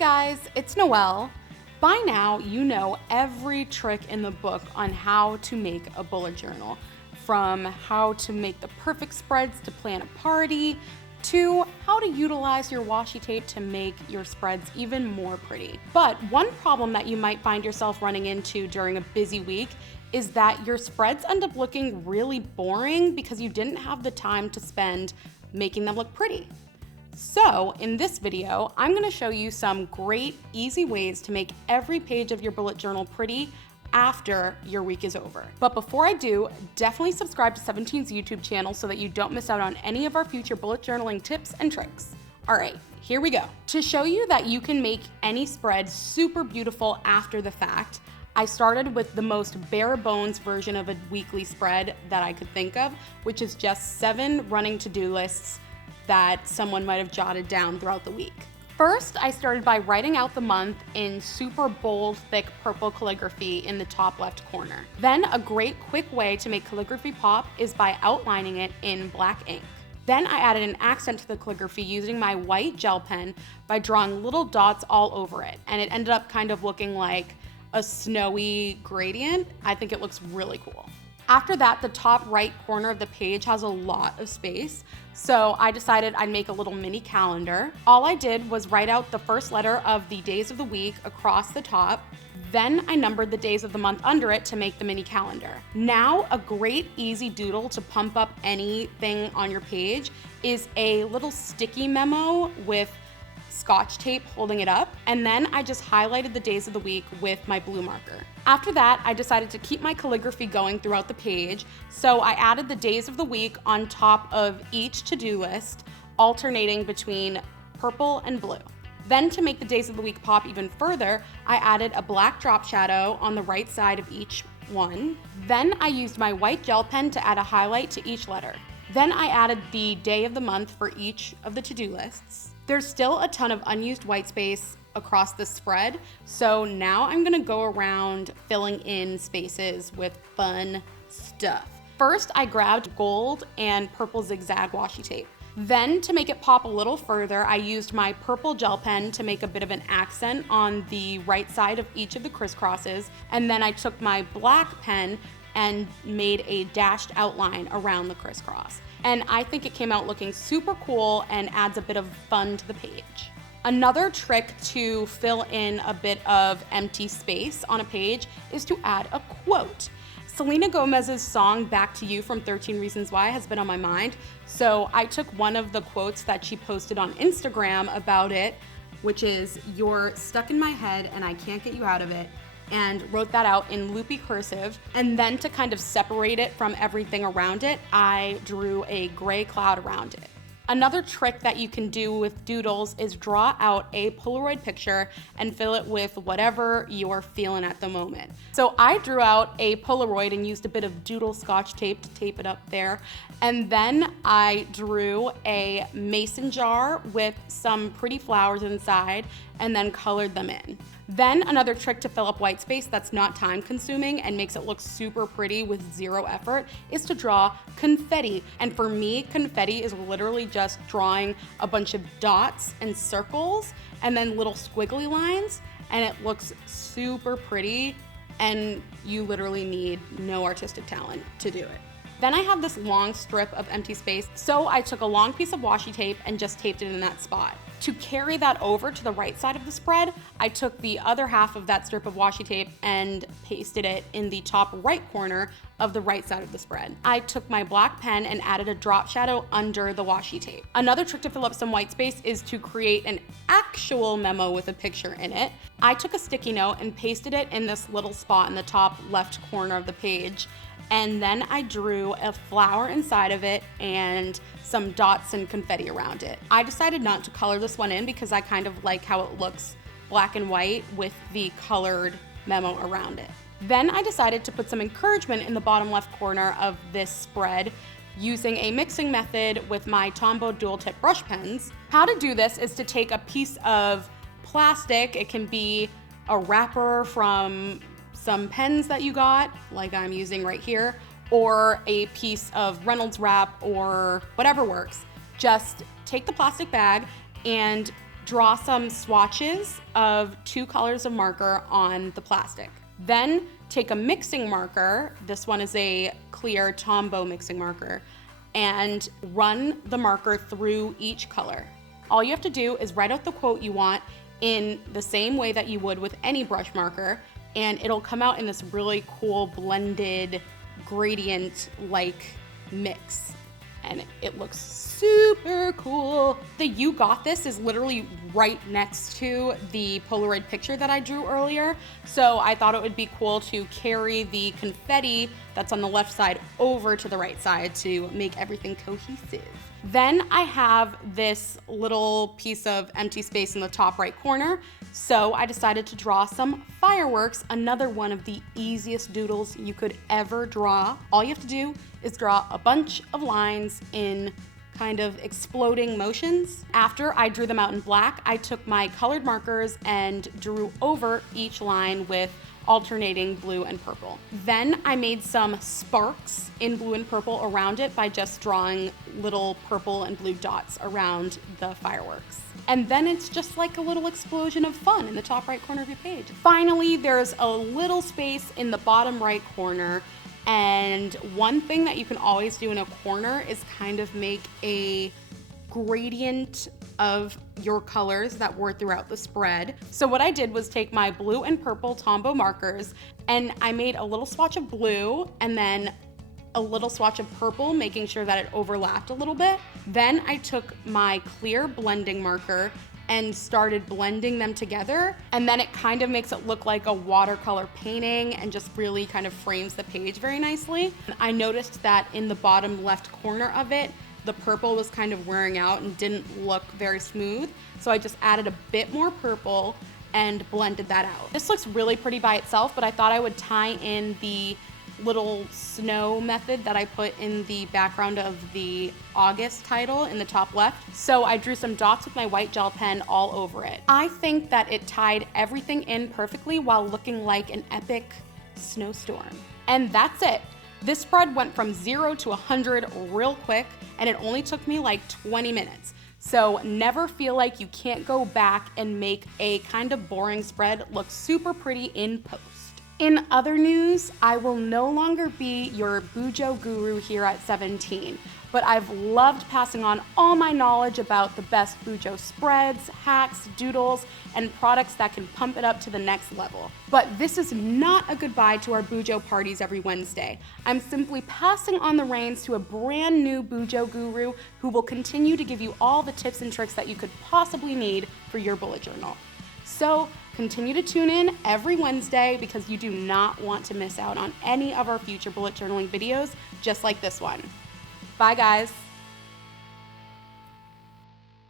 guys, it's Noelle. By now, you know every trick in the book on how to make a bullet journal, from how to make the perfect spreads to plan a party, to how to utilize your washi tape to make your spreads even more pretty. But one problem that you might find yourself running into during a busy week is that your spreads end up looking really boring because you didn't have the time to spend making them look pretty. So in this video, I'm going to show you some great, easy ways to make every page of your bullet journal pretty after your week is over. But before I do, definitely subscribe to 17's YouTube channel so that you don't miss out on any of our future bullet journaling tips and tricks. All right, here we go. To show you that you can make any spread super beautiful after the fact, I started with the most bare bones version of a weekly spread that I could think of, which is just 7 running to-do lists that someone might have jotted down throughout the week. First, I started by writing out the month in super bold, thick purple calligraphy in the top left corner. Then a great quick way to make calligraphy pop is by outlining it in black ink. Then I added an accent to the calligraphy using my white gel pen by drawing little dots all over it, and it ended up kind of looking like a snowy gradient. I think it looks really cool. After that, the top right corner of the page has a lot of space, so I decided I'd make a little mini calendar. All I did was write out the first letter of the days of the week across the top, then I numbered the days of the month under it to make the mini calendar. Now, a great easy doodle to pump up anything on your page is a little sticky memo with Scotch tape holding it up, and then I just highlighted the days of the week with my blue marker. After that, I decided to keep my calligraphy going throughout the page, so I added the days of the week on top of each to-do list, alternating between purple and blue. Then, to make the days of the week pop even further, I added a black drop shadow on the right side of each one. Then I used my white gel pen to add a highlight to each letter. Then I added the day of the month for each of the to-do lists. There's still a ton of unused white space across the spread, so now I'm gonna go around filling in spaces with fun stuff. First, I grabbed gold and purple zigzag washi tape. Then, to make it pop a little further, I used my purple gel pen to make a bit of an accent on the right side of each of the crisscrosses, and then I took my black pen and made a dashed outline around the crisscross. And I think it came out looking super cool and adds a bit of fun to the page. Another trick to fill in a bit of empty space on a page is to add a quote. Selena Gomez's song Back to You from 13 Reasons Why has been on my mind, so I took one of the quotes that she posted on Instagram about it, which is, "You're stuck in my head and I can't get you out of it," and wrote that out in loopy cursive. And then to kind of separate it from everything around it, I drew a gray cloud around it. Another trick that you can do with doodles is draw out a Polaroid picture and fill it with whatever you're feeling at the moment. So I drew out a Polaroid and used a bit of doodle Scotch tape to tape it up there. And then I drew a mason jar with some pretty flowers inside and then colored them in. Then another trick to fill up white space that's not time consuming and makes it look super pretty with zero effort is to draw confetti. And for me, confetti is literally just drawing a bunch of dots and circles and then little squiggly lines, and it looks super pretty, and you literally need no artistic talent to do it. Then I have this long strip of empty space, so I took a long piece of washi tape and just taped it in that spot. To carry that over to the right side of the spread, I took the other half of that strip of washi tape and pasted it in the top right corner of the right side of the spread. I took my black pen and added a drop shadow under the washi tape. Another trick to fill up some white space is to create an actual memo with a picture in it. I took a sticky note and pasted it in this little spot in the top left corner of the page, and then I drew a flower inside of it and some dots and confetti around it. I decided not to color this one in because I kind of like how it looks black and white with the colored memo around it. Then I decided to put some encouragement in the bottom left corner of this spread using a mixing method with my Tombow dual tip brush pens. How to do this is to take a piece of plastic, it can be a wrapper from some pens that you got, like I'm using right here, or a piece of Reynolds wrap or whatever works. Just take the plastic bag and draw some swatches of 2 colors of marker on the plastic. Then take a mixing marker, this one is a clear Tombow mixing marker, and run the marker through each color. All you have to do is write out the quote you want in the same way that you would with any brush marker, and it'll come out in this really cool blended gradient-like mix. And it looks super cool. The "You Got This" is literally right next to the Polaroid picture that I drew earlier. So I thought it would be cool to carry the confetti that's on the left side over to the right side to make everything cohesive. Then I have this little piece of empty space in the top right corner. So I decided to draw some fireworks, another one of the easiest doodles you could ever draw. All you have to do is draw a bunch of lines in kind of exploding motions. After I drew them out in black, I took my colored markers and drew over each line with alternating blue and purple. Then I made some sparks in blue and purple around it by just drawing little purple and blue dots around the fireworks. And then it's just like a little explosion of fun in the top right corner of your page. Finally, there's a little space in the bottom right corner. And one thing that you can always do in a corner is kind of make a gradient of your colors that were throughout the spread. So what I did was take my blue and purple Tombow markers and I made a little swatch of blue and then a little swatch of purple, making sure that it overlapped a little bit. Then I took my clear blending marker and started blending them together. And then it kind of makes it look like a watercolor painting and just really kind of frames the page very nicely. I noticed that in the bottom left corner of it, the purple was kind of wearing out and didn't look very smooth. So I just added a bit more purple and blended that out. This looks really pretty by itself, but I thought I would tie in the little snow method that I put in the background of the August title in the top left. So I drew some dots with my white gel pen all over it. I think that it tied everything in perfectly while looking like an epic snowstorm. And that's it. This spread went from 0 to 100 real quick, and it only took me like 20 minutes. So never feel like you can't go back and make a kind of boring spread look super pretty in post. In other news, I will no longer be your Bujo guru here at 17, but I've loved passing on all my knowledge about the best Bujo spreads, hacks, doodles, and products that can pump it up to the next level. But this is not a goodbye to our Bujo parties every Wednesday. I'm simply passing on the reins to a brand new Bujo guru who will continue to give you all the tips and tricks that you could possibly need for your bullet journal. So continue to tune in every Wednesday because you do not want to miss out on any of our future bullet journaling videos just like this one. Bye guys.